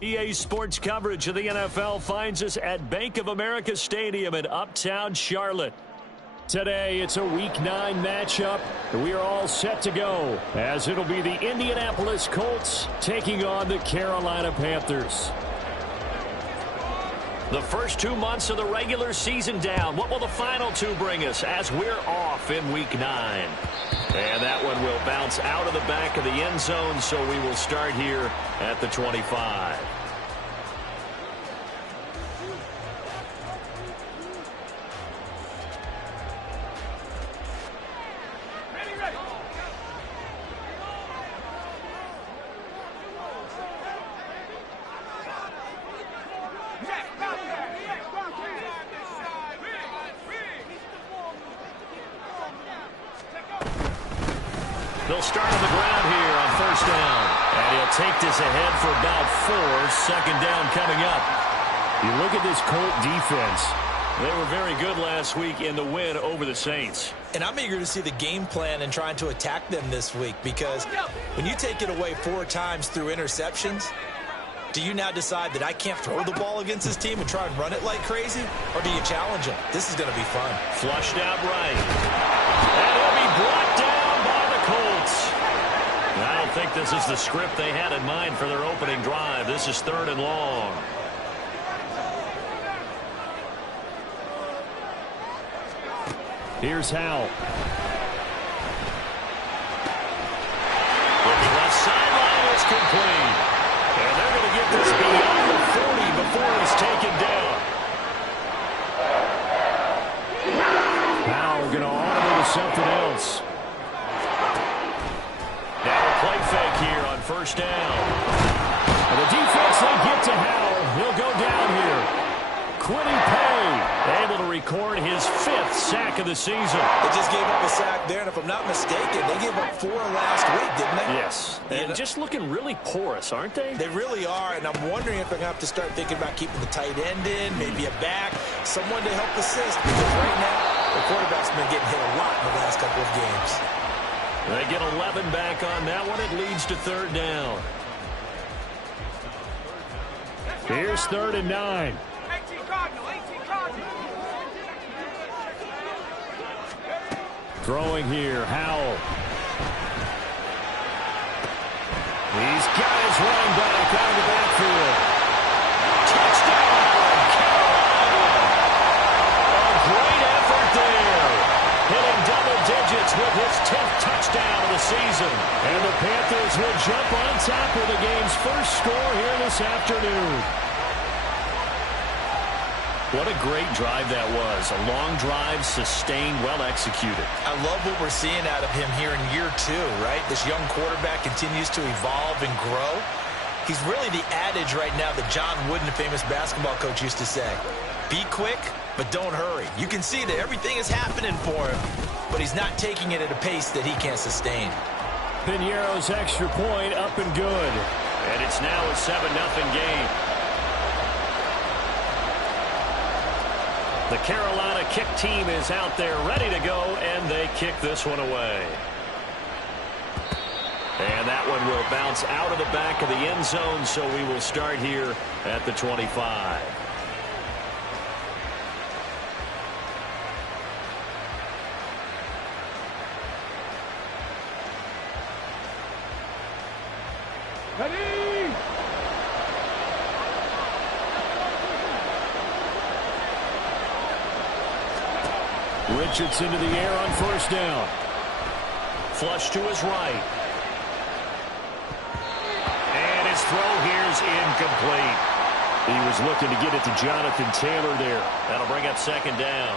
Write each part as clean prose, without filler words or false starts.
EA Sports coverage of the NFL finds us at Bank of America Stadium in Uptown Charlotte. Today, it's a Week 9 matchup. We are all set to go, as it'll be the Indianapolis Colts taking on the Carolina Panthers. The first 2 months of the regular season down. What will the final 2 bring us as we're off in Week 9? And that one will bounce out of the back of the end zone, so we will start here at the 25. They'll start on the ground here on first down. And he'll take this ahead for about 4. Second down coming up. You look at this Colt defense. They were very good last week in the win over the Saints. And I'm eager to see the game plan and trying to attack them this week, because when you take it away 4 times through interceptions, do you now decide that I can't throw the ball against this team and try and run it like crazy? Or do you challenge them? This is going to be fun. Flushed out right. And he'll be brought down by the Colts. I don't think this is the script they had in mind for their opening drive. This is 3rd and long. Here's Howell. With the left sideline, it's complete. And they're going to get this beyond the 40 before he's taken down. Howell going to audible to something else. Now a play fake here on first down. And the defense, they get to Howell. He'll go down here. Quiddy Pay, able to record his 5th sack of the season. They just gave up a sack there, and if I'm not mistaken, they gave up 4 last week, didn't they? Yes. And just looking really porous, aren't they? They really are, and I'm wondering if they're going to have to start thinking about keeping the tight end in, maybe a back, someone to help assist, because right now, the quarterback's been getting hit a lot in the last couple of games. They get 11 back on that one. It leads to 3rd down. Here's 3rd and 9. Throwing here, Howell. He's got his running back out of the backfield. Touchdown, Carolina! A great effort there. Hitting double digits with his 10th touchdown of the season. And the Panthers will jump on top of the game's first score here this afternoon. What a great drive that was. A long drive, sustained, well executed. I love what we're seeing out of him here in year 2, right? This young quarterback continues to evolve and grow. He's really the adage right now that John Wooden, a famous basketball coach, used to say. Be quick, but don't hurry. You can see that everything is happening for him, but he's not taking it at a pace that he can't sustain. Piñeiro's extra point up and good. And it's now a 7-0 game. The Carolina kick team is out there ready to go, and they kick this one away. And that one will bounce out of the back of the end zone, so we will start here at the 25. Ready? Richardson to the air on first down. Flush to his right. And his throw here's incomplete. He was looking to get it to Jonathan Taylor there. That'll bring up 2nd down.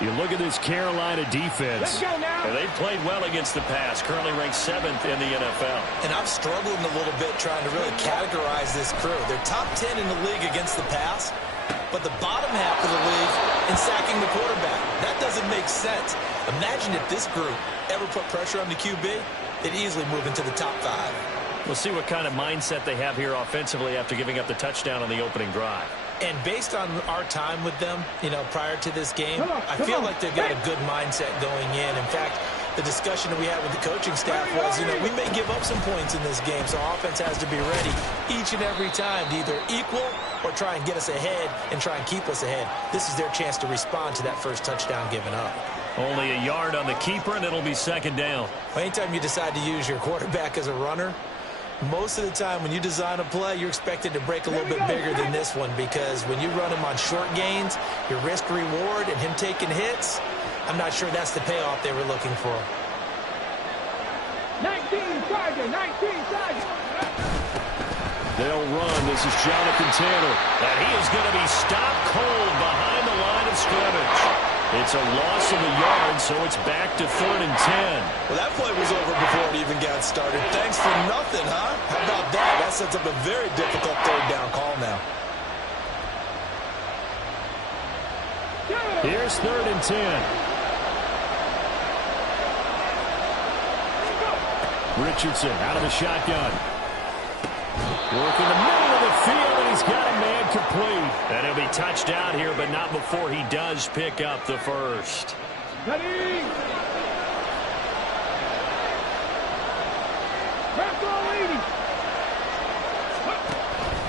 You look at this Carolina defense. And they've played well against the pass, currently ranked 7th in the NFL. And I'm struggling a little bit trying to really categorize this crew. They're top 10 in the league against the pass, but the bottom half of the league in sacking the quarterback. That doesn't make sense. Imagine if this group ever put pressure on the QB, they'd easily move into the top 5. We'll see what kind of mindset they have here offensively after giving up the touchdown on the opening drive. And based on our time with them, prior to this game, I feel like they've got a good mindset going in. In fact, the discussion that we had with the coaching staff was, you know, we may give up some points in this game, so offense has to be ready each and every time to either equal or try and get us ahead and try and keep us ahead. This is their chance to respond to that first touchdown given up. Only a yard on the keeper, and it'll be second down. Anytime you decide to use your quarterback as a runner, most of the time when you design a play, you're expected to break a little bit bigger than this one, because when you run him on short gains, your risk-reward and him taking hits, I'm not sure that's the payoff they were looking for. 19 target, 19 target. They'll run. This is Jonathan Taylor. And he is going to be stopped cold behind the line of scrimmage. It's a loss of a yard, so it's back to 3rd and 10. Well, that play was over before it even got started. Thanks for nothing, huh? How about that? That sets up a very difficult 3rd down call now. Here's 3rd and 10. Richardson out of the shotgun. Work in the middle of the field, and he's got a man complete. And he'll be touched out here, but not before he does pick up the first. Ready.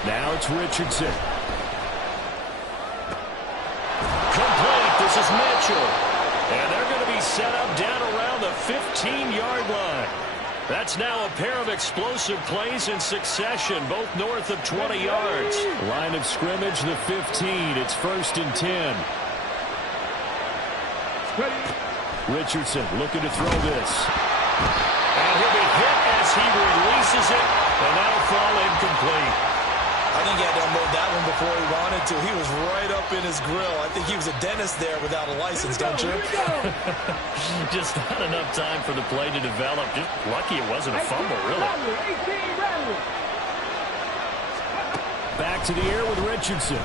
Now it's Richardson. Complete. This is Mitchell. And they're going to be set up down around the 15-yard line. That's now a pair of explosive plays in succession, both north of 20 yards. Line of scrimmage, the 15. It's 1st and 10. Richardson looking to throw this. And he'll be hit as he releases it, and that'll fall incomplete. I think he had to unload that one before he wanted to. He was right up in his grill. I think he was a dentist there without a license, don't you? Just not enough time for the play to develop. Just lucky it wasn't a fumble, really. Back to the air with Richardson.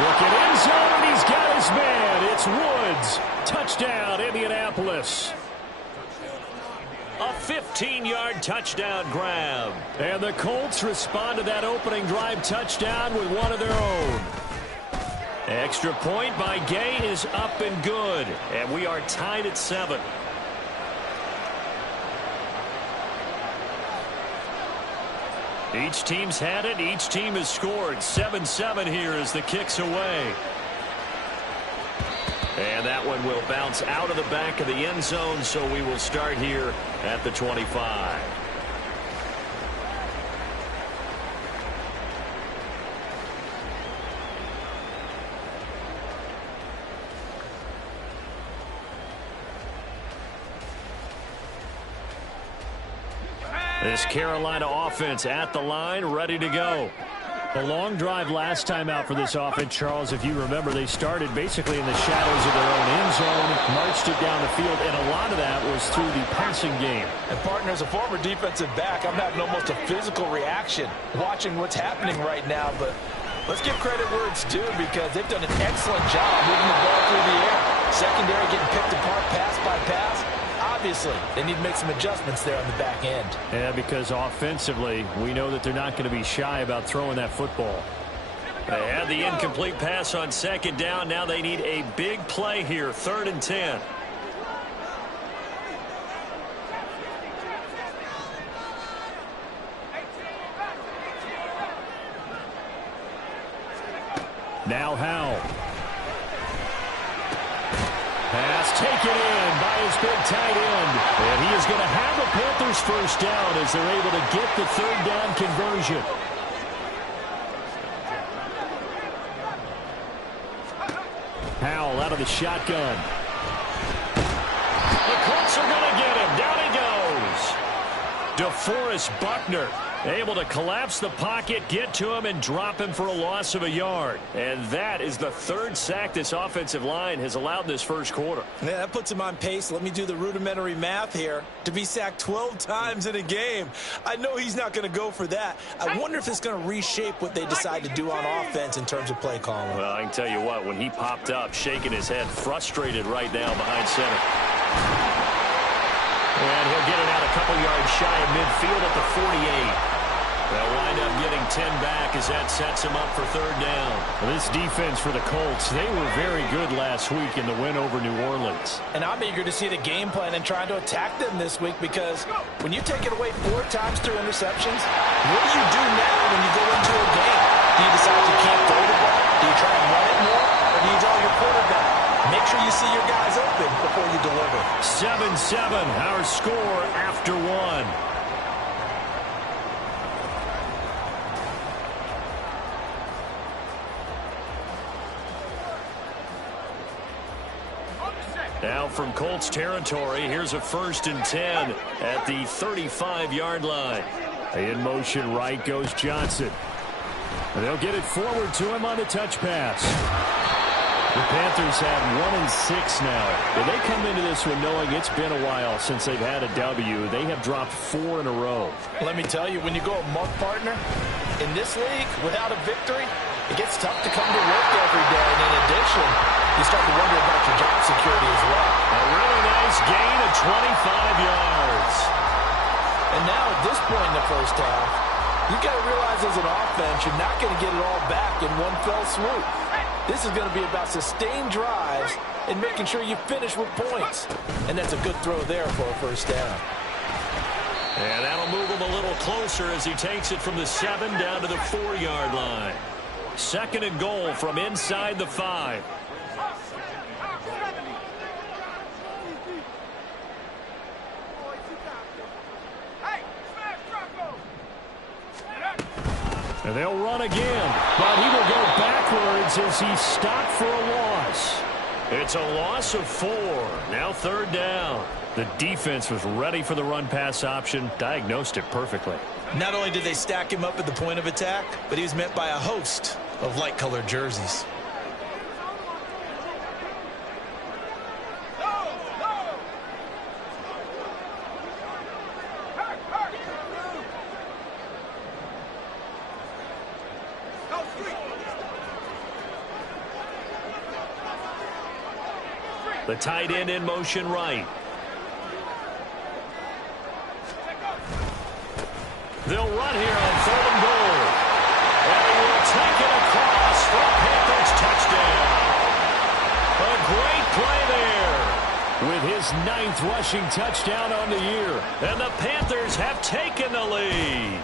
Look at end zone, and he's got his man. It's Woods. Touchdown, Indianapolis. A 15-yard touchdown grab. And the Colts respond to that opening drive touchdown with one of their own. Extra point by Gay is up and good. And we are tied at 7. Each team's had it. Each team has scored. 7-7 here as the kick's away. And that one will bounce out of the back of the end zone, so we will start here at the 25. This Carolina offense at the line, ready to go. A long drive last time out for this offense, Charles. If you remember, they started basically in the shadows of their own end zone, marched it down the field, and a lot of that was through the passing game. And, partner, as a former defensive back, I'm having almost a physical reaction watching what's happening right now. But let's give credit where it's due, because they've done an excellent job moving the ball through the air. Secondary getting picked apart pass by pass. Obviously, they need to make some adjustments there on the back end. Yeah, because offensively, we know that they're not going to be shy about throwing that football. They had the incomplete pass on 2nd down. Now they need a big play here, 3rd and 10. Now Howell. Pass taken in by his big tight end. And he is going to have the Panthers first down as they're able to get the 3rd down conversion. Howell out of the shotgun. The Colts are going to get him. Down he goes. DeForest Buckner able to collapse the pocket, get to him, and drop him for a loss of a yard. And that is the 3rd sack this offensive line has allowed this first quarter. Yeah, that puts him on pace. Let me do the rudimentary math here. To be sacked 12 times in a game, I know he's not going to go for that. I wonder if it's going to reshape what they decide to do on offense in terms of play calling. Well, I can tell you what, when he popped up, shaking his head, frustrated right now behind center. And he'll get it out a couple yards shy of midfield at the 48. They'll wind up getting 10 back as that sets them up for third down. Well, this defense for the Colts, they were very good last week in the win over New Orleans. And I'm eager to see the game plan and trying to attack them this week, because when you take it away 4 times through interceptions, what do you do now when you go into a game? Do you decide you can't throw the ball? Do you try and run it more? Or do you draw your quarterback? Make sure you see your guys open before you deliver. 7-7, our score after 1. Now from Colts territory, here's a 1st and 10 at the 35-yard line. In motion right goes Johnson. And they'll get it forward to him on the touch pass. The Panthers have 1-6 now. And they come into this one knowing it's been a while since they've had a W. They have dropped 4 in a row. Let me tell you, when you go a month partner, in this league, without a victory, it gets tough to come to work every day. And in addition, you start to wonder about your job security as well. A really nice gain of 25 yards. And now at this point in the first half, you've got to realize as an offense, you're not going to get it all back in one fell swoop. This is going to be about sustained drives and making sure you finish with points. And that's a good throw there for a first down. And that'll move him a little closer as he takes it from the 7 down to the 4-yard line. 2nd and goal from inside the 5. And they'll run again, but he will go backwards as he's stopped for a loss. It's a loss of 4. Now 3rd down. The defense was ready for the run-pass option, diagnosed it perfectly. Not only did they stack him up at the point of attack, but he was met by a host of light-colored jerseys. The tight end in motion right. They'll run here on 3rd and goal. And he will take it across for a Panthers touchdown. A great play there. With his 9th rushing touchdown on the year. And the Panthers have taken the lead.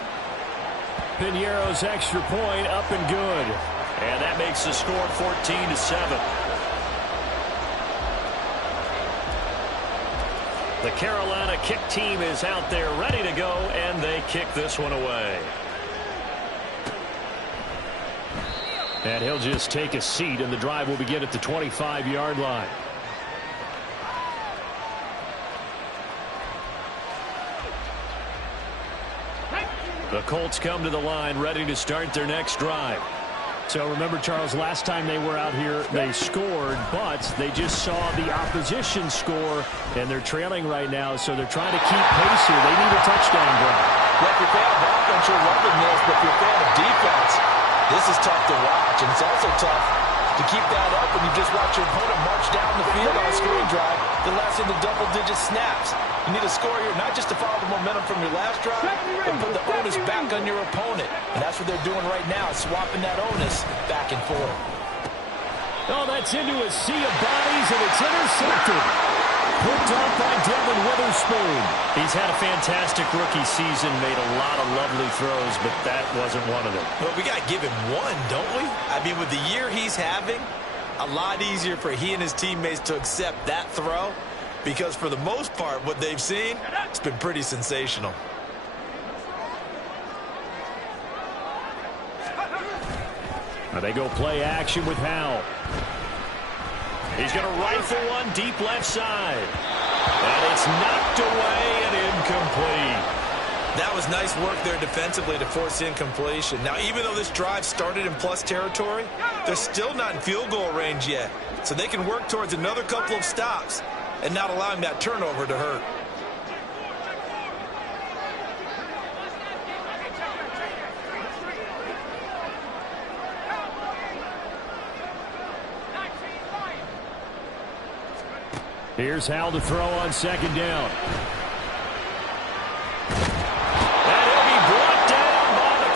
Piñeiro's extra point up and good. And that makes the score 14-7. The Carolina kick team is out there ready to go, and they kick this one away. And he'll just take a seat, and the drive will begin at the 25-yard line. The Colts come to the line ready to start their next drive. So remember, Charles, last time they were out here, they scored, but they just saw the opposition score, and they're trailing right now, so they're trying to keep pace here. They need a touchdown drive. Well, if you're a fan of offense, you're loving this, but if you're a fan of defense, this is tough to watch, and it's also tough to keep that up when you just watch your opponent march down the field on a scoring drive that lasts into double-digit snaps. You need a score here, not just to follow the momentum from your last drive, but put the onus back on your opponent. And that's what they're doing right now, swapping that onus back and forth. Oh, that's into a sea of bodies, and it's intercepted. Picked off by Devin Witherspoon. He's had a fantastic rookie season, made a lot of lovely throws, but that wasn't one of them. Well, we got to give him one, don't we? I mean, with the year he's having, a lot easier for he and his teammates to accept that throw, because for the most part, what they've seen, it's been pretty sensational. Now they go play action with Howell. He's going to rifle one deep left side. And it's knocked away and incomplete. That was nice work there defensively to force incompletion. Now, even though this drive started in plus territory, they're still not in field goal range yet. So they can work towards another couple of stops and not allowing that turnover to hurt. Here's Howell to throw on 2nd down. And he'll be brought down by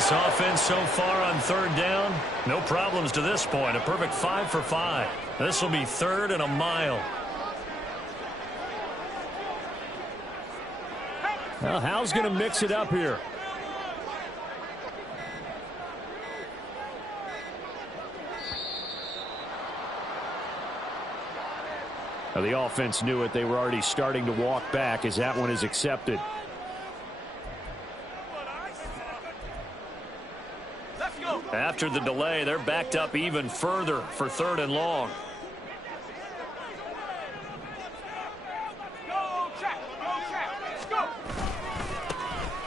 This offense so far on third down, no problems to this point. A perfect 5 for 5. This will be 3rd and a mile. Well, Hal's going to mix it up here. Now, the offense knew it. They were already starting to walk back as that one is accepted. After the delay, they're backed up even further for 3rd and long.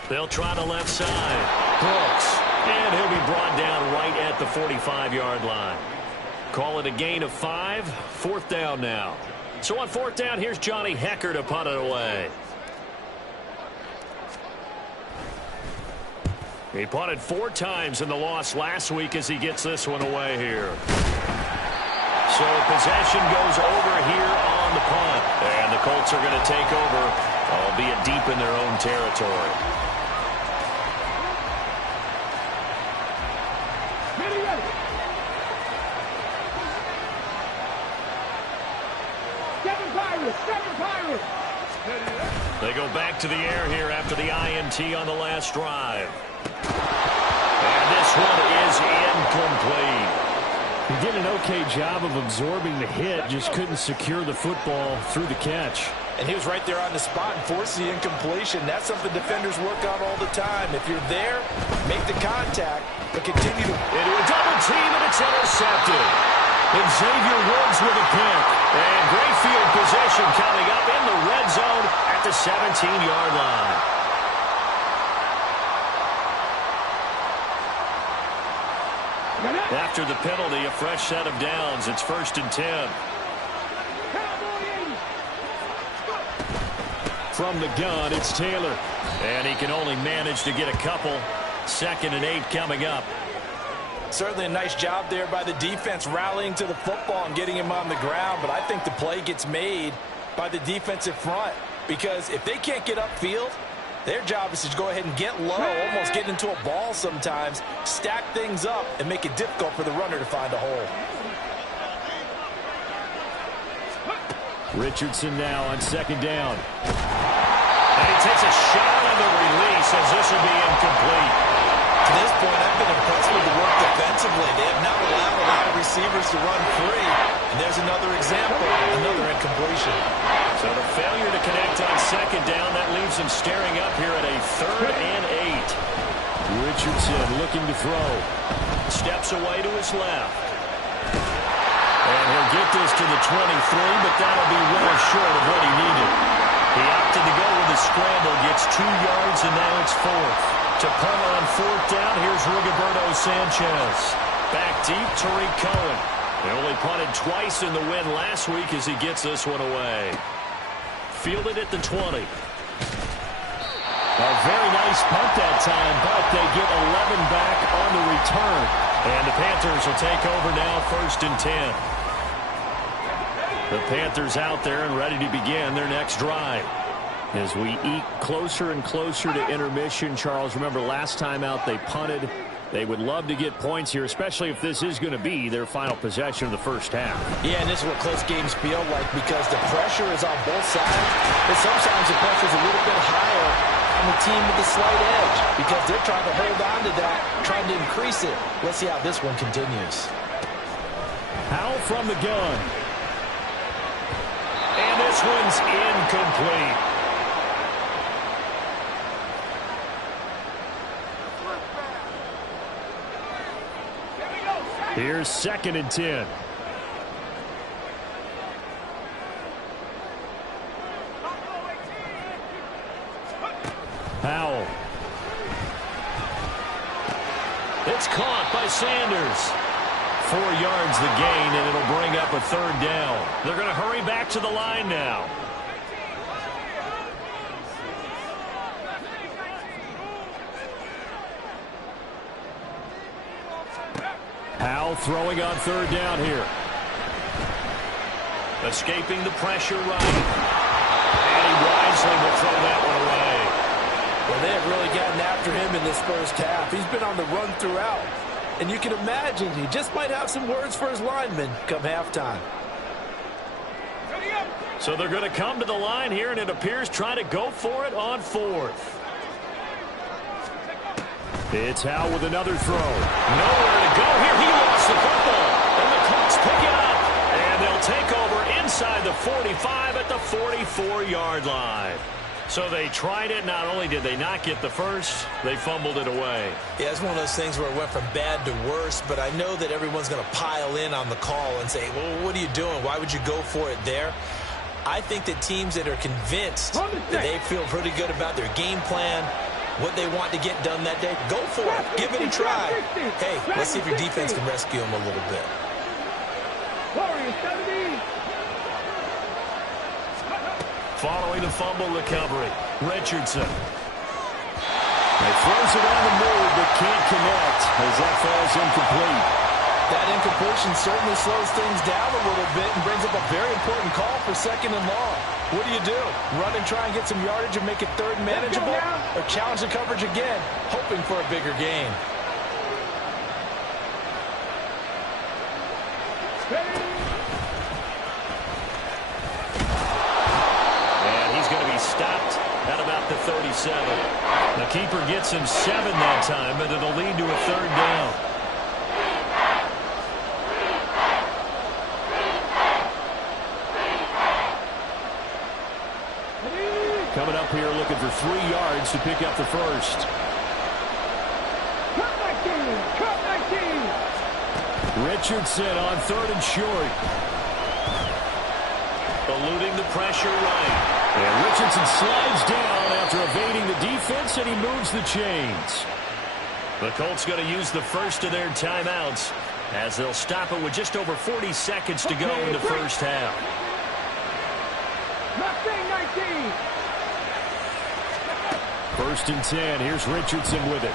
They'll try the left side. Brooks. And he'll be brought down right at the 45-yard line. Call it a gain of 5. 4th down now. So on 4th down, here's Johnny Hecker to punt it away. He punted 4 times in the loss last week as he gets this one away here. So possession goes over here on the punt. And the Colts are going to take over, albeit deep in their own territory. They go back to the air here after the INT on the last drive. And this one is incomplete. He did an okay job of absorbing the hit, just couldn't secure the football through the catch. And he was right there on the spot and forced the incompletion. That's something defenders work on all the time. If you're there, make the contact, but continue to... Into a double team, and it's intercepted. And Xavier Woods with a pick. And great field possession coming up in the red zone at the 17-yard line. After the penalty, a fresh set of downs. It's 1st and 10. From the gun, it's Taylor. And he can only manage to get a couple. 2nd and 8 coming up. Certainly a nice job there by the defense rallying to the football and getting him on the ground. But I think the play gets made by the defensive front. Because if they can't get upfield, their job is to go ahead and get low, almost get into a ball sometimes, stack things up, and make it difficult for the runner to find a hole. Richardson now on 2nd down. And he takes a shot on the release as this will be incomplete. To this point, I've been impressed with the work defensively. They have not allowed a lot of receivers to run free. And there's another example, another incompletion. So the failure to connect on 2nd down, that leaves them staring up here at a 3rd and 8. Richardson looking to throw. Steps away to his left. And he'll get this to the 23, but that'll be well short of what he needed. He opted to go with a scramble, gets 2 yards, and now it's 4th. To punt on 4th down, here's Rigoberto Sanchez. Back deep, Tariq Cohen. They only punted twice in the win last week as he gets this one away. Fielded at the 20. A very nice punt that time, but they get 11 back on the return. And the Panthers will take over now, 1st and 10. The Panthers out there and ready to begin their next drive. As we eke closer and closer to intermission, Charles, remember last time out they punted. They would love to get points here, especially if this is going to be their final possession of the first half. Yeah, and this is what close games feel like because the pressure is on both sides. But sometimes the pressure is a little bit higher on the team with the slight edge because they're trying to hold on to that, trying to increase it. Let's see how this one continues. Howell from the gun. And this one's incomplete. Here's 2nd and 10. Howell. It's caught by Sanders. 4 yards the gain, and it'll bring up a 3rd down. They're going to hurry back to the line now. Howell throwing on 3rd down here. Escaping the pressure right. And he wisely will throw that one away. Well, they have really gotten after him in this first half. He's been on the run throughout. And you can imagine he just might have some words for his linemen come halftime. So they're going to come to the line here, and it appears trying to go for it on fourth. It's Howe with another throw. Nowhere to go here. He lost the football. And the Colts pick it up. And they'll take over inside the 45 at the 44-yard line. So they tried it. Not only did they not get the first, they fumbled it away. Yeah, it's one of those things where it went from bad to worse, but I know that everyone's going to pile in on the call and say, well, what are you doing? Why would you go for it there? I think that teams that are convinced that they feel pretty good about their game plan, what they want to get done that day, go for it. Give it a try. Hey, let's see if your defense can rescue them a little bit. Following the fumble recovery, Richardson. He throws it on the move, but can't connect as that falls incomplete. That incompletion certainly slows things down a little bit and brings up a very important call for second and long. What do? Run and try and get some yardage and make it third manageable? Or challenge the coverage again, hoping for a bigger gain? And he's going to be stopped at about the 37. The keeper gets him 7 that time, but it'll lead to a third down. Coming up here looking for 3 yards to pick up the first. Richardson on 3rd and short. Eluding the pressure right. And Richardson slides down after evading the defense, and he moves the chains. The Colts going to use the first of their timeouts as they'll stop it with just over 40 seconds to go in the first half. 1st and 10. Here's Richardson with it.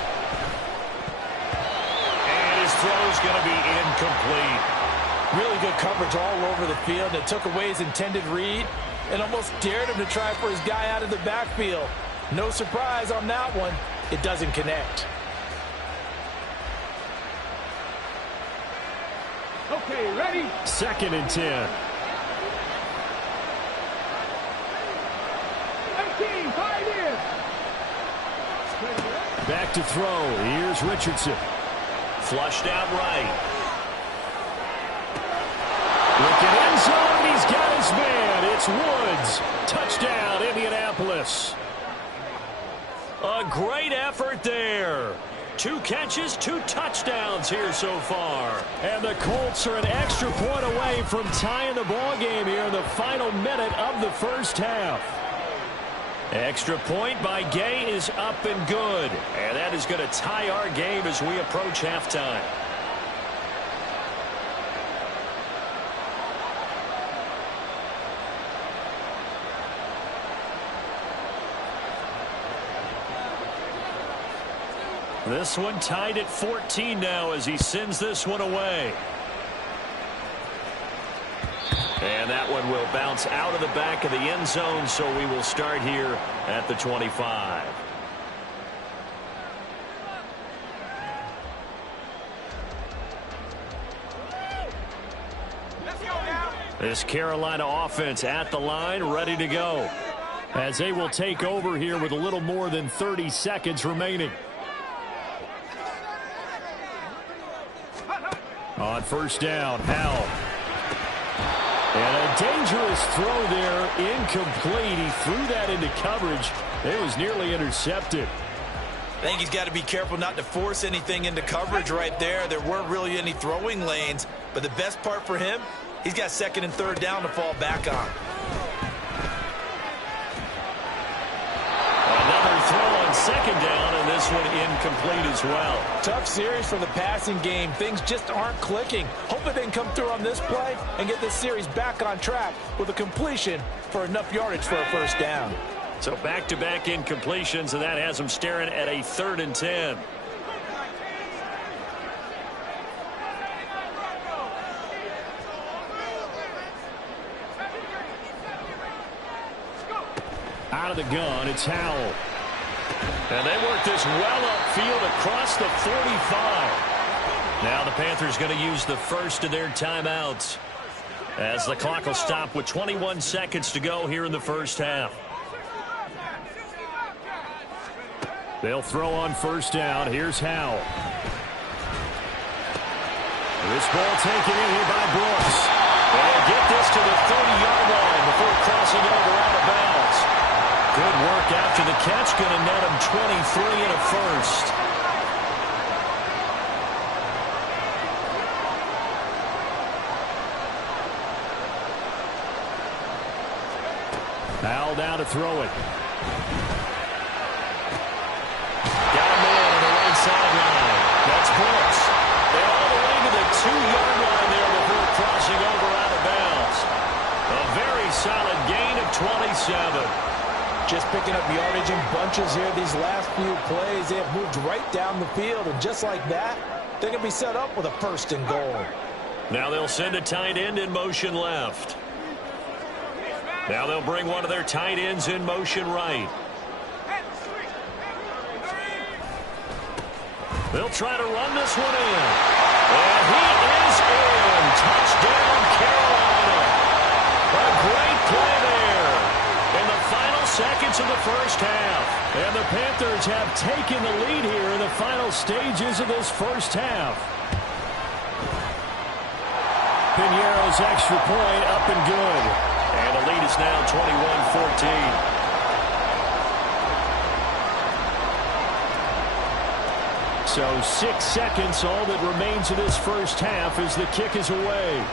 And his throw's going to be incomplete. Really good coverage all over the field. It took away his intended read and almost dared him to try for his guy out of the backfield. No surprise on that one. It doesn't connect. Okay, ready? 2nd and 10. 19, 5 in. Back to throw. Here's Richardson. Flushed out right. Looking end zone. He's got his man. It's Woods. Touchdown, Indianapolis. A great effort there. 2 catches, 2 touchdowns here so far. And the Colts are an extra point away from tying the ball game here in the final minute of the first half. Extra point by Gay is up and good. And that is going to tie our game as we approach halftime. This one tied at 14 now as he sends this one away. And that one will bounce out of the back of the end zone, so we will start here at the 25. This Carolina offense at the line, ready to go, as they will take over here with a little more than 30 seconds remaining. On 1st down, Howell. And a dangerous throw there, incomplete. He threw that into coverage. It was nearly intercepted. I think he's got to be careful not to force anything into coverage right there. There weren't really any throwing lanes, but the best part for him, he's got 2nd and 3rd down to fall back on. Another throw on 2nd down, and this one incomplete as well. Tough series for the passing game. Things just aren't clicking. Hopefully they can come through on this play and get this series back on track with a completion for enough yardage for a 1st down. So back-to-back incompletions, and that has them staring at a 3rd and 10. Out of the gun, it's Howell. And they work this well upfield across the 45. Now the Panthers going to use the first of their timeouts, as the clock will stop with 21 seconds to go here in the first half. They'll throw on first down. Here's Howell. This ball taken in here by Brooks. They'll get this to the 30-yard line before crossing over out of bounds. Good work after the catch. Going to net him 23 and a first. Howell down to throw it. Got a man on the right sideline. That's Brooks. And all the way to the 2-yard line there before crossing over out of bounds. A very solid gain of 27. Just picking up yardage in bunches here these last few plays. They have moved right down the field, and just like that, they're going to be set up with a first and goal. Now they'll send a tight end in motion left. Now they'll bring one of their tight ends in motion right. They'll try to run this one in. And he is in. Touchdown, Carolina. A great play there in the final seconds of the first half. And the Panthers have taken the lead here in the final stages of this first half. Piñeiro's extra point up and good. And the lead is now 21-14. So 6 seconds, all that remains of this first half as the kick is away.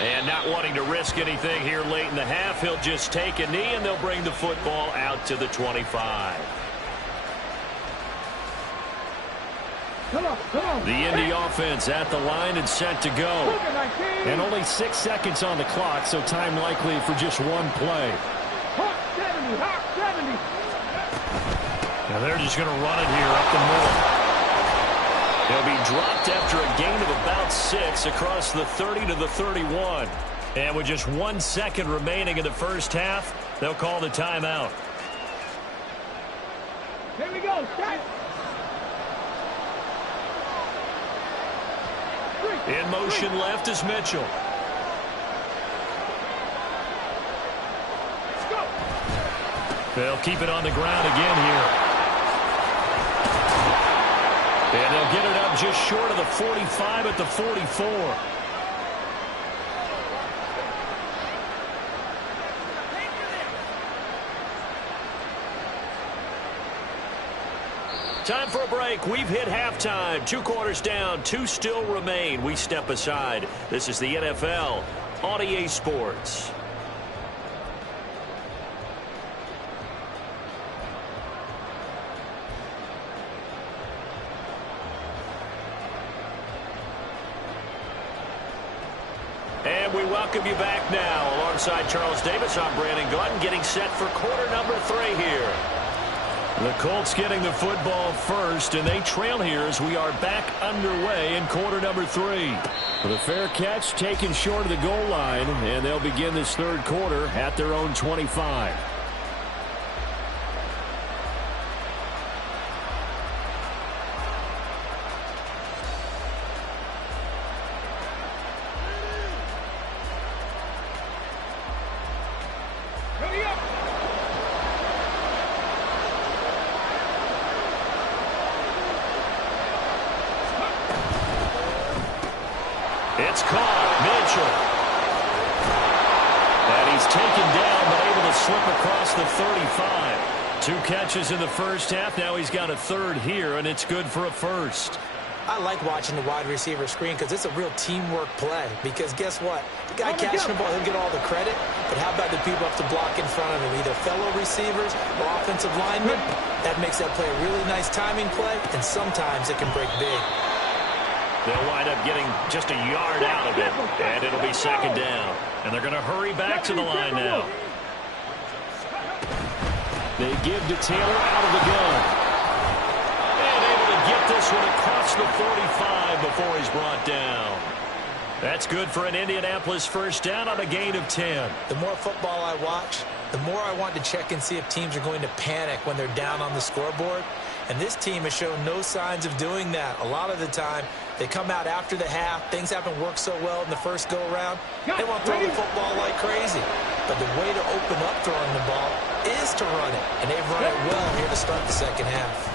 And not wanting to risk anything here late in the half, he'll just take a knee and they'll bring the football out to the 25. The Indy offense at the line and set to go. And only 6 seconds on the clock, so time likely for just one play. Now they're just going to run it here up the middle. They'll be dropped after a gain of about 6 across the 30 to the 31. And with just 1 second remaining in the first half, they'll call the timeout. Here we go. Start. In motion left is Mitchell. Let's go. They'll keep it on the ground again here. And they'll get it up just short of the 45 at the 44. Time for a break. We've hit halftime. 2 quarters down, 2 still remain. We step aside. This is the NFL on EA Sports. And we welcome you back now. Alongside Charles Davis, I'm Brandon Gordon, getting set for quarter number 3 here. The Colts getting the football first, and they trail here as we are back underway in quarter number 3. With a fair catch taken short of the goal line, and they'll begin this third quarter at their own 25. It's caught. Mitchell. And he's taken down, but able to slip across the 35. 2 catches in the first half. Now he's got a third here, and it's good for a first. I like watching the wide receiver screen because it's a real teamwork play. Because guess what? The guy catching the ball, he'll get all the credit. But how about the people up to block in front of him? Either fellow receivers or offensive linemen. That makes that play a really nice timing play, and sometimes it can break big. They'll wind up getting just a yard out of it, and it'll be second down. And they're going to hurry back to the line now. They give to Taylor out of the gun. And able to get this one across the 45 before he's brought down. That's good for an Indianapolis first down on a gain of 10. The more football I watch, the more I want to check and see if teams are going to panic when they're down on the scoreboard. And this team has shown no signs of doing that. A lot of the time, they come out after the half. Things haven't worked so well in the first go-around. They want to throw the football like crazy. But the way to open up throwing the ball is to run it. And they've run it well here to start the second half.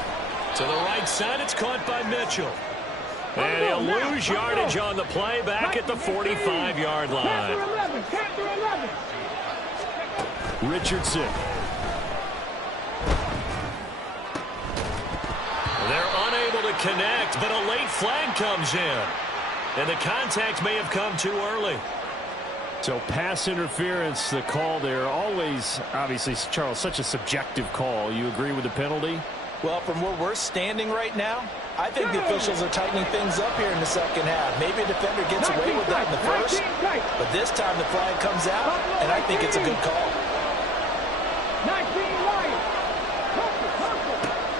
To the right side, it's caught by Mitchell. And he'll lose yardage on the play back at the 45-yard line. Richardson. They're unable to connect, but a late flag comes in. And the contact may have come too early. So pass interference, the call there. Always, obviously, Charles, such a subjective call. You agree with the penalty? Well, from where we're standing right now, I think the officials are tightening things up here in the second half. Maybe a defender gets away with that in the first, but this time the flag comes out, and I think it's a good call.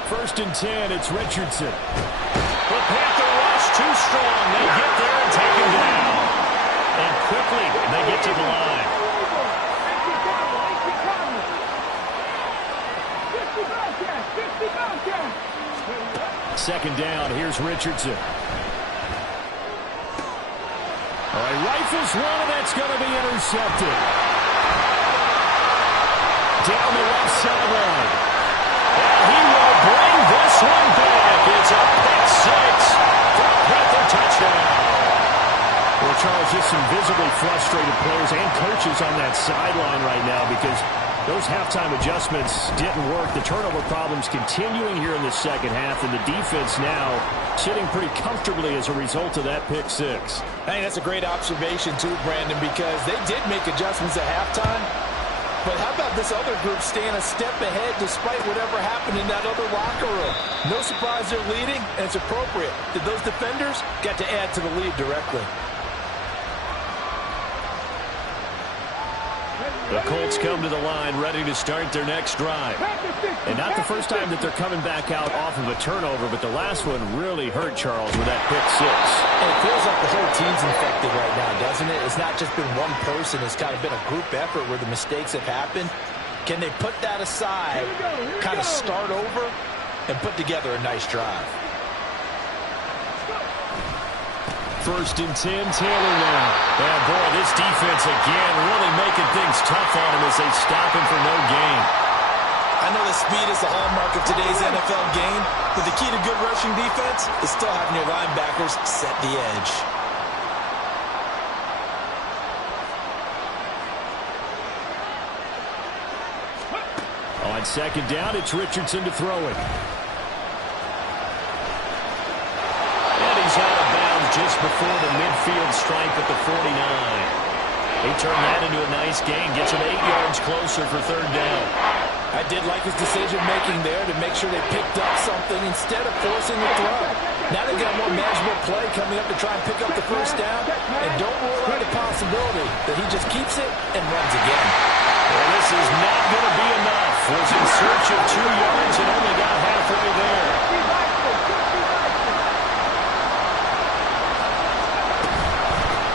First and 10, it's Richardson. The Panther rush too strong. They get there and take him down. And quickly, they get to the line. Second down, here's Richardson. All right, rifles one, and that's going to be intercepted. Down the left sideline. And he will bring this one back. It's a pick six for a Panther touchdown. Well, Charles, just some visibly frustrated players and coaches on that sideline right now because those halftime adjustments didn't work. The turnover problems continuing here in the second half, and the defense now sitting pretty comfortably as a result of that pick six. I think that's a great observation, too, Brandon, because they did make adjustments at halftime. But how about this other group staying a step ahead despite whatever happened in that other locker room? No surprise they're leading, and it's appropriate that those defenders got to add to the lead directly. The Colts come to the line ready to start their next drive. And not the first time that they're coming back out off of a turnover, but the last one really hurt Charles with that pick six. It feels like the whole team's infected right now, doesn't it? It's not just been one person. It's kind of been a group effort where the mistakes have happened. Can they put that aside, kind of start over, and put together a nice drive? First and 10, Taylor now. And boy, this defense again really making things tough on him as they stop him for no gain. I know the speed is the hallmark of today's NFL game, but the key to good rushing defense is still having your linebackers set the edge. On second down, it's Richardson to throw it. And he's out of bounds just before the midfield stripe at the 49. He turned that into a nice gain, gets him 8 yards closer for third down. I did like his decision-making there to make sure they picked up something instead of forcing the throw. Now they've got more manageable play coming up to try and pick up the first down. And don't rule out the possibility that he just keeps it and runs again. Well, this is not going to be enough. Was in search of 2 yards and only got halfway there.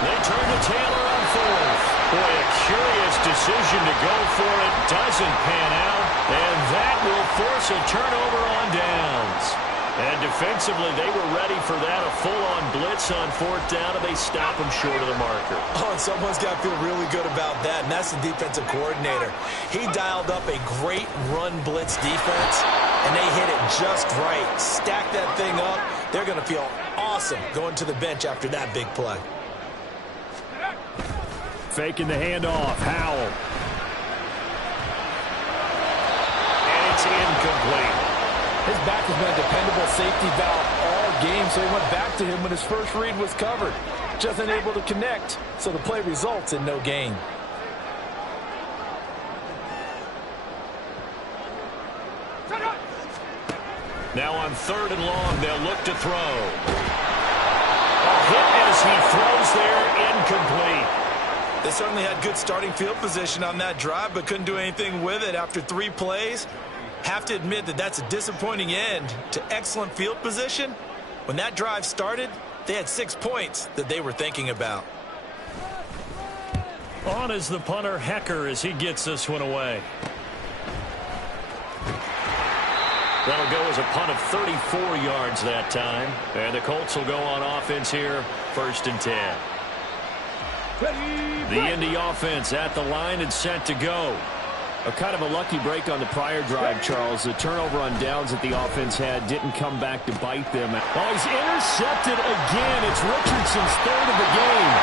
They turn to Taylor on fourth. Boy, a curious decision to go for it. Doesn't pan out. And that will force a turnover on downs. And defensively, they were ready for that. A full-on blitz on fourth down, and they stop him short of the marker. Oh, and someone's got to feel really good about that, and that's the defensive coordinator. He dialed up a great run blitz defense, and they hit it just right. Stack that thing up. They're going to feel awesome going to the bench after that big play. Faking the handoff. Howell. And it's incomplete. His back has been a dependable safety valve all game, so he went back to him when his first read was covered. Just unable to connect, so the play results in no gain. Now on third and long, they'll look to throw. A hit as he throws there, incomplete. They certainly had good starting field position on that drive, but couldn't do anything with it after 3 plays. Have to admit that that's a disappointing end to excellent field position. When that drive started, they had 6 points that they were thinking about. On is the punter, Hecker, as he gets this one away. That'll go as a punt of 34 yards that time. And the Colts will go on offense here, 1st and 10. The Indy offense at the line and set to go. A kind of a lucky break on the prior drive, Charles. The turnover on downs that the offense had didn't come back to bite them. Oh, he's intercepted again. It's Richardson's 3rd of the game.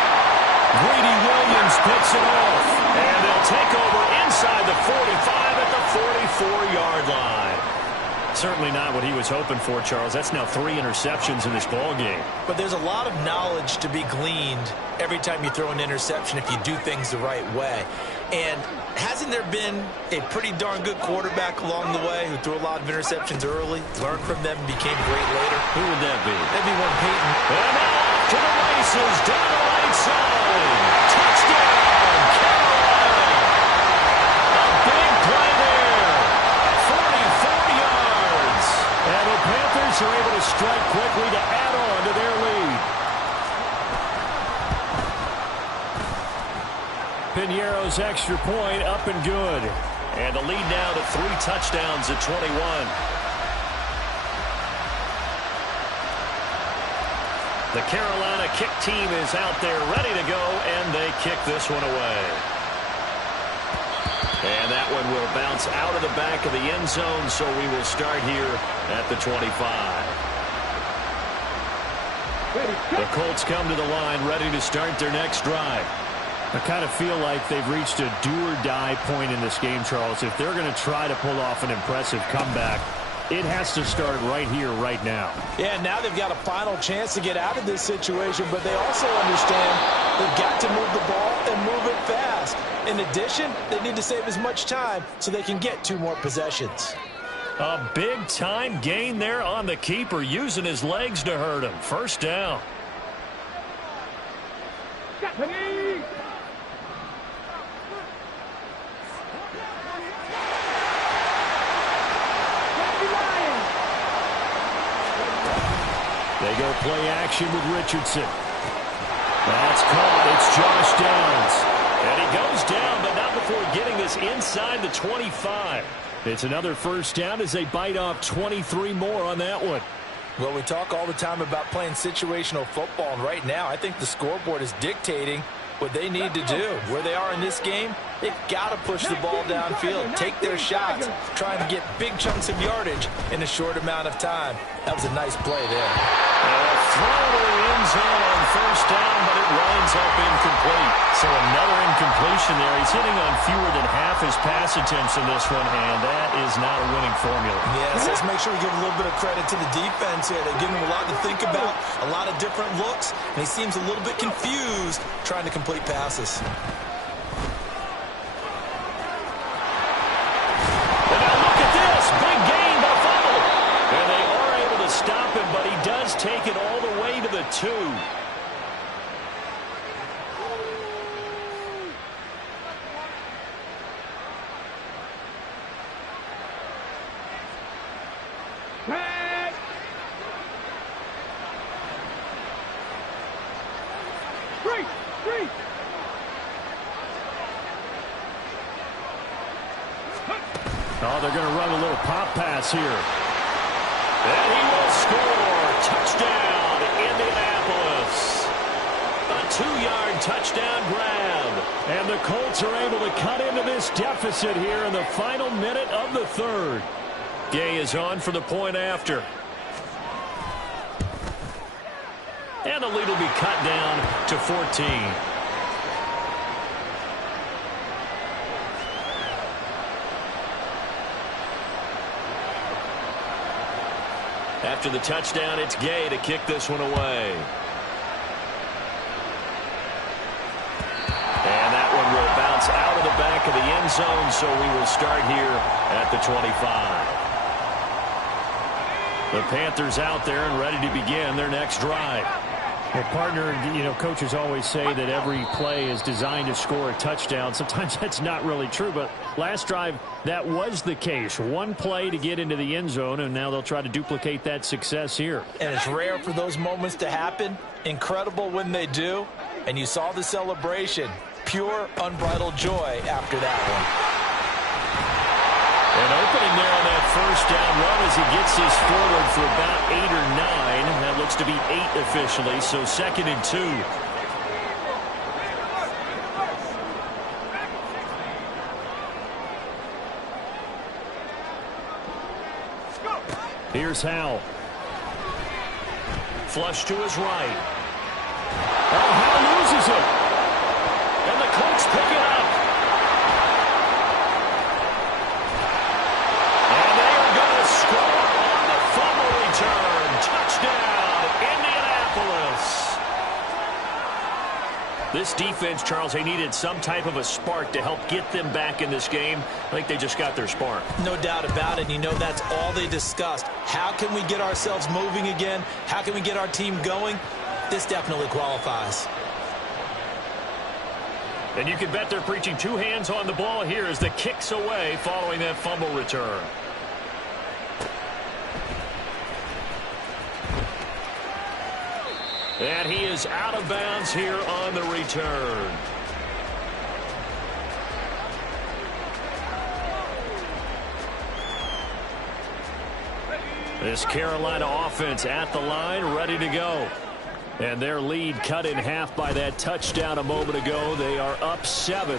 Greedy Williams picks it off. And they'll take over inside the 45 at the 44-yard line. Certainly not what he was hoping for, Charles. That's now 3 interceptions in this ball game. But there's a lot of knowledge to be gleaned every time you throw an interception if you do things the right way. And hasn't there been a pretty darn good quarterback along the way who threw a lot of interceptions early, learned from them, and became great later? Who would that be? That'd be one Peyton. And off to the races, down the right side. Touchdown, Carolina. A big play there. 44 yards. And the Panthers are able to strike quickly to add on to their lead. Piñeiro's extra point up and good. And the lead now to 3 touchdowns at 21. The Carolina kick team is out there ready to go, and they kick this one away. And that one will bounce out of the back of the end zone, so we will start here at the 25. The Colts come to the line ready to start their next drive. I kind of feel like they've reached a do-or-die point in this game, Charles. If they're going to try to pull off an impressive comeback, it has to start right here, right now. Yeah, now they've got a final chance to get out of this situation, but they also understand they've got to move the ball and move it fast. In addition, they need to save as much time so they can get 2 more possessions. A big-time gain there on the keeper, using his legs to hurt him. 1st down. They go play action with Richardson. That's caught. It's Josh Downs. And he goes down, but not before getting this inside the 25. It's another 1st down as they bite off 23 more on that one. Well, we talk all the time about playing situational football, and right now I think the scoreboard is dictating what they need to do. Where they are in this game, they've got to push the ball downfield, take their shots, trying to get big chunks of yardage in a short amount of time. That was a nice play there. Throw to the end zone on 1st down, but it winds up incomplete. So another incompletion there. He's hitting on fewer than half his pass attempts in this one, and that is not a winning formula. Yes, let's make sure we give a little bit of credit to the defense here. They're giving him a lot to think about, a lot of different looks, and he seems a little bit confused trying to complete passes. And now look at this. Big gain by Fumble. And they are able to stop him, but he does take it all the way to the 2. Oh, they're going to run a little pop pass here. And he will score. Touchdown, Indianapolis. A 2-yard touchdown grab. And the Colts are able to cut into this deficit here in the final minute of the 3rd. Gay is on for the point after. And the lead will be cut down to 14. After the touchdown, it's Gay to kick this one away. And that one will bounce out of the back of the end zone, so we will start here at the 25. The Panthers out there and ready to begin their next drive. Well, partner, coaches always say that every play is designed to score a touchdown. Sometimes that's not really true, but last drive, that was the case. One play to get into the end zone, and now they'll try to duplicate that success here. And it's rare for those moments to happen. Incredible when they do. And you saw the celebration. Pure, unbridled joy after that one. An opening there on that first down run as he gets this forward for about 8 or 9. That looks to be 8 officially, so 2nd and 2. Here's Howell. Flush to his right. Oh, Howell loses it. And the Colts pick it up. This defense, Charles, they needed some type of a spark to help get them back in this game. I think they just got their spark. No doubt about it. That's all they discussed. How can we get ourselves moving again? How can we get our team going? This definitely qualifies. And you can bet they're preaching 2 hands on the ball here as the kick's away following that fumble return. And he is out of bounds here on the return. This Carolina offense at the line, ready to go. And their lead cut in half by that touchdown a moment ago. They are up 7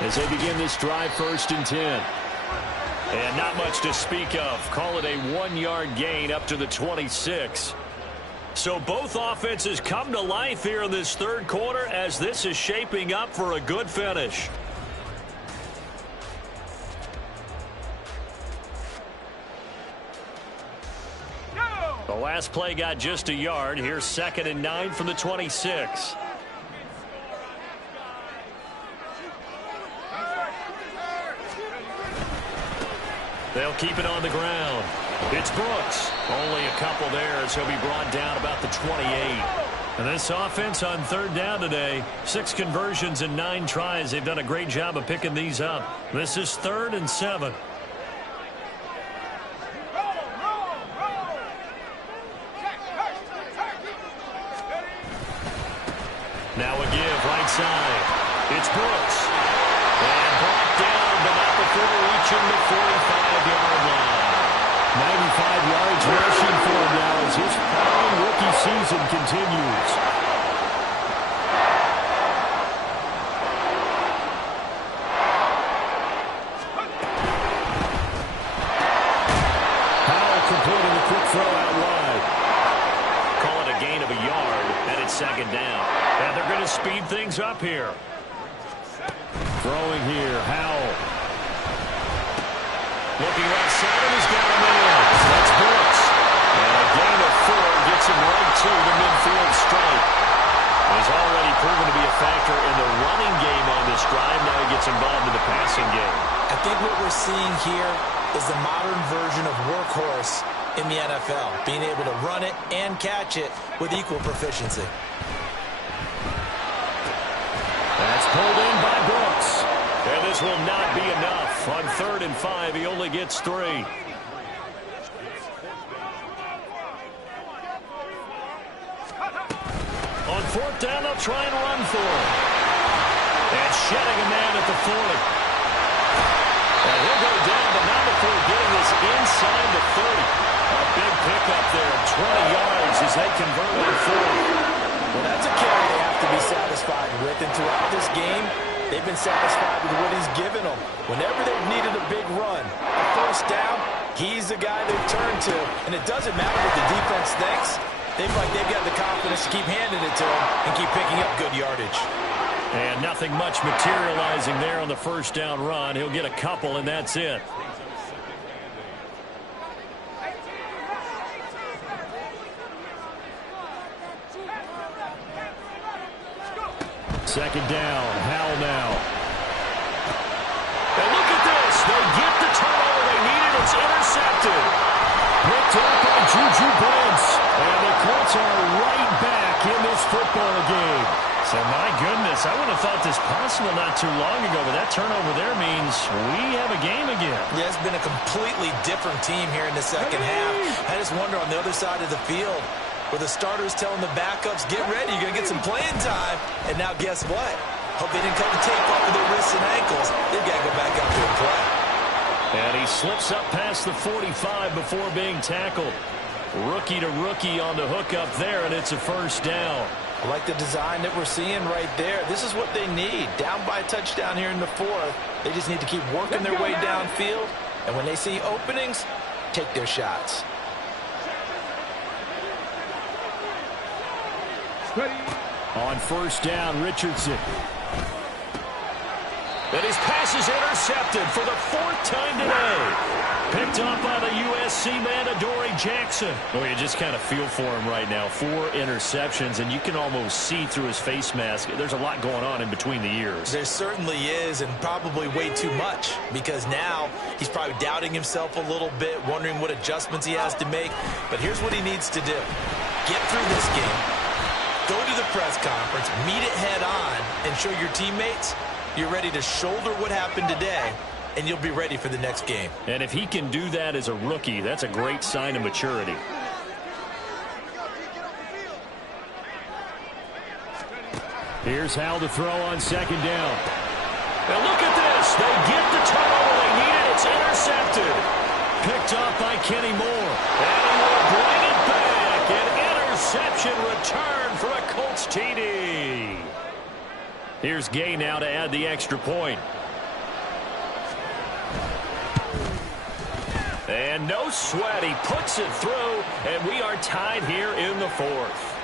as they begin this drive 1st and 10. And not much to speak of. Call it a 1-yard gain up to the 26. So both offenses come to life here in this third quarter as this is shaping up for a good finish. The last play got just a yard. Here's 2nd and 9 from the 26. They'll keep it on the ground. It's Brooks. Only a couple there as he'll be brought down about the 28. And this offense on 3rd down today, 6 conversions and 9 tries. They've done a great job of picking these up. This is 3rd and 7. Now a give right side. It's Brooks. And brought down, but not before reaching the 45-yard line. 95 yards rushing for him now as his fine rookie season continues. Howell completing the quick throw out wide. Call it a gain of a yard, and it's 2nd down. And they're going to speed things up here. Throwing here, Howell. Looking right side, and he's got him in. That's Brooks. And a gain of 4 gets him right to the midfield stripe. He's already proven to be a factor in the running game on this drive. Now he gets involved in the passing game. I think what we're seeing here is the modern version of workhorse in the NFL, being able to run it and catch it with equal proficiency. That's pulled in by Brooks. And this will not be enough. On 3rd and 5, he only gets 3. On 4th down, they'll try and run for it. And shedding a man at the 40. And he'll go down, but not before getting this inside the 30. A big pickup there, 20 yards as they convert on 4th. Well, that's a carry they have to be satisfied with. And throughout this game, they've been satisfied with what he's given them. Whenever they've needed a big run, a 1st down, he's the guy they've turned to. And it doesn't matter what the defense thinks. They've got the confidence to keep handing it to him and keep picking up good yardage. And nothing much materializing there on the 1st down run. He'll get a couple, and that's it. Second down, Howell now. And look at this. They get the turnover they needed. It's intercepted. Picked up by Juju Brents. And the Colts are right back in this Yes, I wouldn't have thought this possible not too long ago, but that turnover there means we have a game again. Yeah, it's been a completely different team here in the second half. I just wonder on the other side of the field where the starters telling the backups, get ready, you're going to get some playing time. And now guess what? Hope they didn't cut the tape off of their wrists and ankles. They've got to go back out there and play. And he slips up past the 45 before being tackled. Rookie to rookie on the hook up there, and it's a first down. I like the design that we're seeing right there. This is what they need. Down by a touchdown here in the fourth. They just need to keep working their way downfield. And when they see openings, take their shots. On first down, Richardson. And his pass is intercepted for the fourth time today. Picked up by the USC man, Adoree Jackson. Oh, you just kind of feel for him right now. 4 interceptions, and you can almost see through his face mask. There's a lot going on in between the ears. There certainly is, and probably way too much, because now he's probably doubting himself a little bit, wondering what adjustments he has to make. But here's what he needs to do. Get through this game, go to the press conference, meet it head on, and show your teammates you're ready to shoulder what happened today, and you'll be ready for the next game. And if he can do that as a rookie, that's a great sign of maturity. Here's Howell to throw on second down. And look at this. They get the turnover they needed. It's intercepted. Picked off by Kenny Moore. And he will bring it back. An interception return for a Colts TD. Here's Gay now to add the extra point. And no sweat. He puts it through, and we are tied here in the fourth.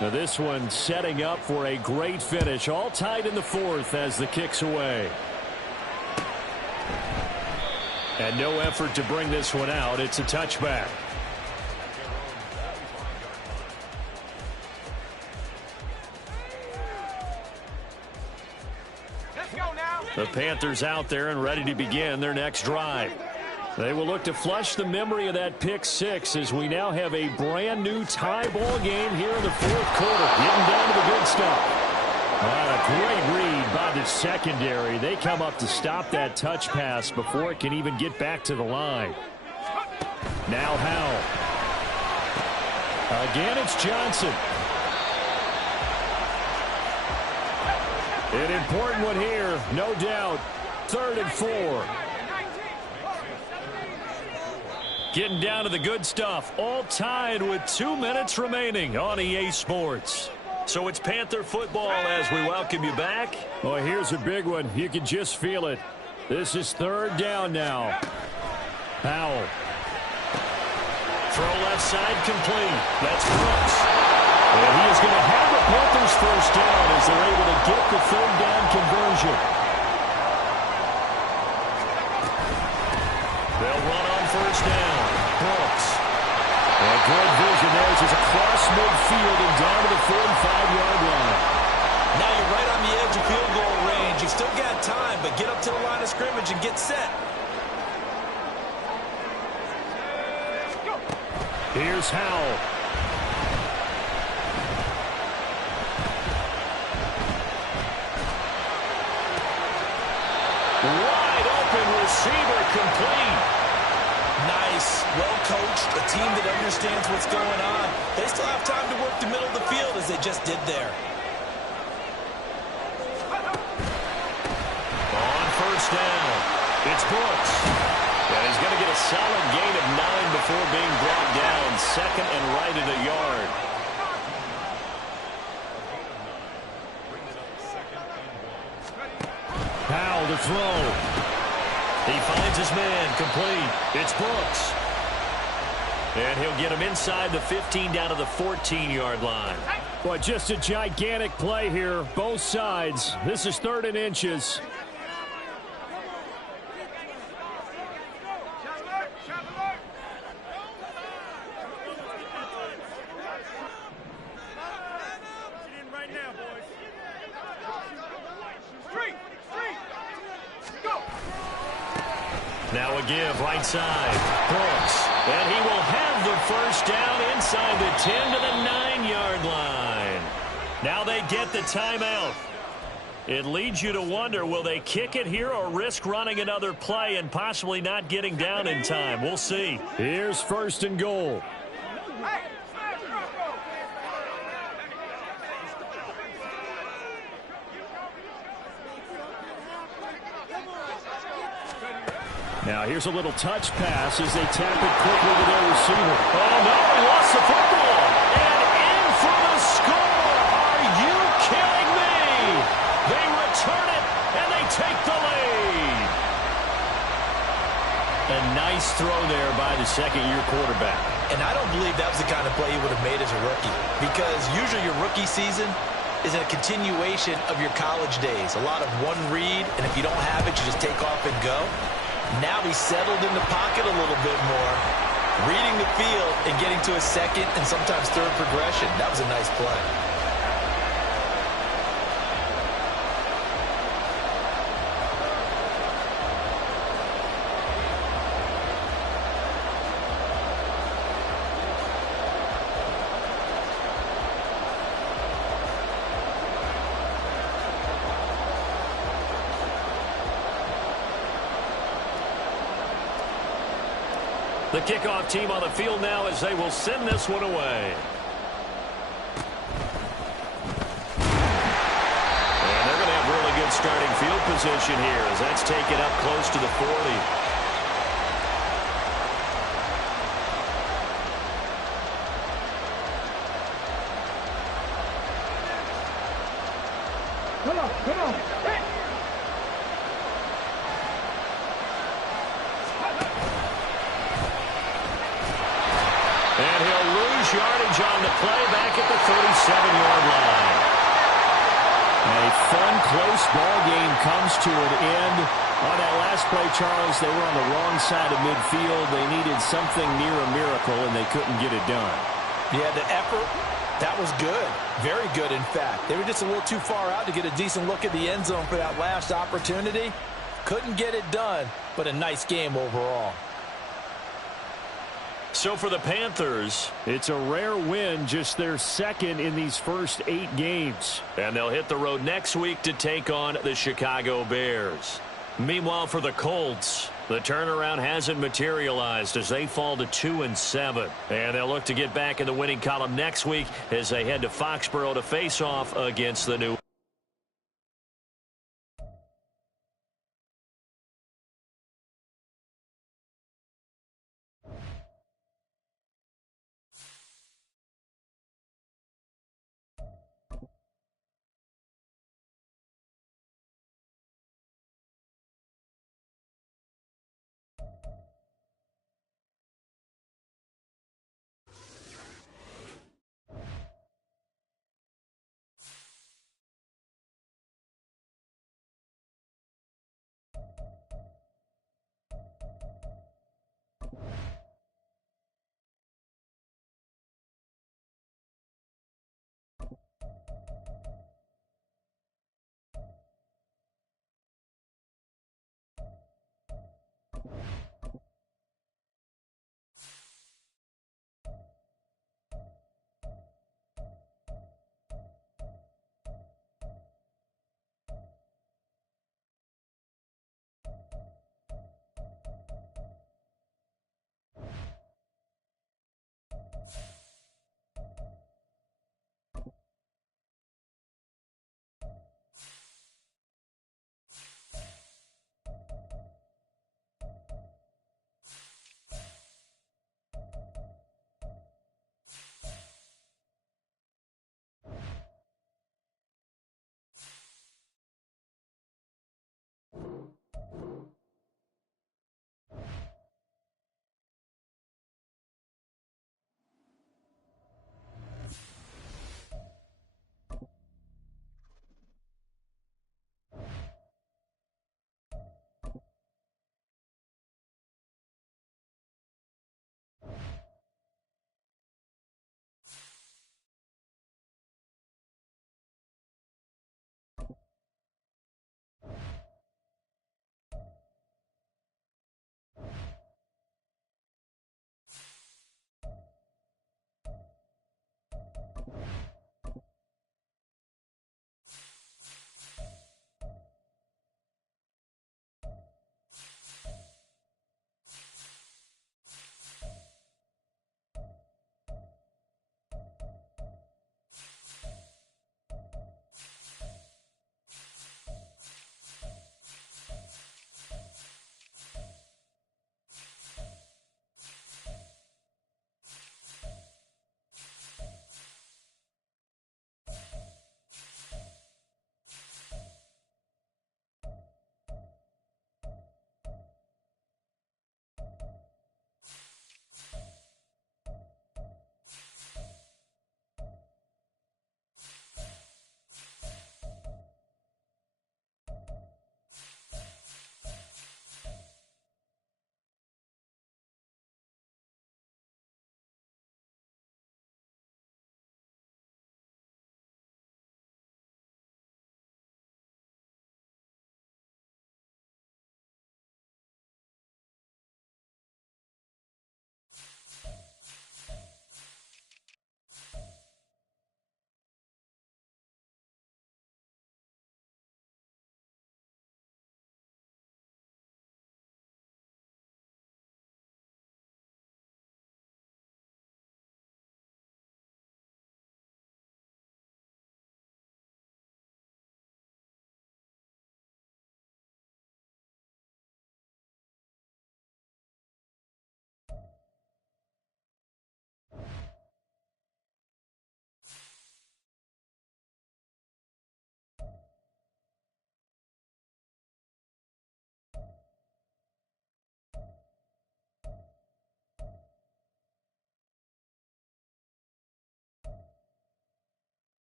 Now this one setting up for a great finish. All tied in the fourth as the kick's away. And no effort to bring this one out. It's a touchback. The Panthers out there and ready to begin their next drive. They will look to flush the memory of that pick six as we now have a brand new tie ball game here in the fourth quarter. Getting down to the good stuff. A great read by the secondary. They come up to stop that touch pass before it can even get back to the line. Now Howell. Again, it's Johnson. An important one here, no doubt. 3rd and 4. Getting down to the good stuff. All tied with 2 minutes remaining on EA Sports. So it's Panther football as we welcome you back. Well, here's a big one. You can just feel it. This is 3rd down now. Howell. Throw left side complete. That's Brooks. And he is going to have the Panthers first down as they're able to get the 3rd down conversion. They'll run on first down. Brooks. And good vision there as he's across midfield and down to the 45-yard line. Now you're right on the edge of field goal range. You still got time, but get up to the line of scrimmage and get set. Here's Howell. Wide open receiver complete. Nice, well coached, a team that understands what's going on. They still have time to work the middle of the field as they just did there. On first down, it's Brooks. And he's going to get a solid gain of 9 before being brought down. 2nd and right at a yard. Howell to throw. He finds his man complete. It's Brooks. And he'll get him inside the 15 down to the 14-yard line. Well, just a gigantic play here, both sides. This is 3rd and inches. Now a give right side. Brooks. And he will have the first down inside the 10 to the 9-yard line. Now they get the timeout. It leads you to wonder, will they kick it here or risk running another play and possibly not getting down in time? We'll see. Here's 1st and goal. Now here's a little touch pass as they tap it quickly to their receiver. Oh, no, he lost the football. And in for the score. Are you kidding me? They return it, and they take the lead. A nice throw there by the second-year quarterback. And I don't believe that was the kind of play he would have made as a rookie, because usually your rookie season is a continuation of your college days. A lot of one read, and if you don't have it, you just take off and go. Now he's settled in the pocket a little bit more, reading the field and getting to a second and sometimes third progression. That was a nice play. The kickoff team on the field now as they will send this one away. And they're going to have really good starting field position here as that's taken up close to the 40. Come on. Hey. And he'll lose yardage on the play back at the 37-yard line. A fun, close ball game comes to an end. On that last play, Charles, they were on the wrong side of midfield. They needed something near a miracle, and they couldn't get it done. Yeah, the effort, that was good. Very good, in fact. They were just a little too far out to get a decent look at the end zone for that last opportunity. Couldn't get it done, but a nice game overall. So for the Panthers, it's a rare win, just their second in these first 8 games. And they'll hit the road next week to take on the Chicago Bears. Meanwhile, for the Colts, the turnaround hasn't materialized as they fall to 2-7. And they'll look to get back in the winning column next week as they head to Foxborough to face off against the New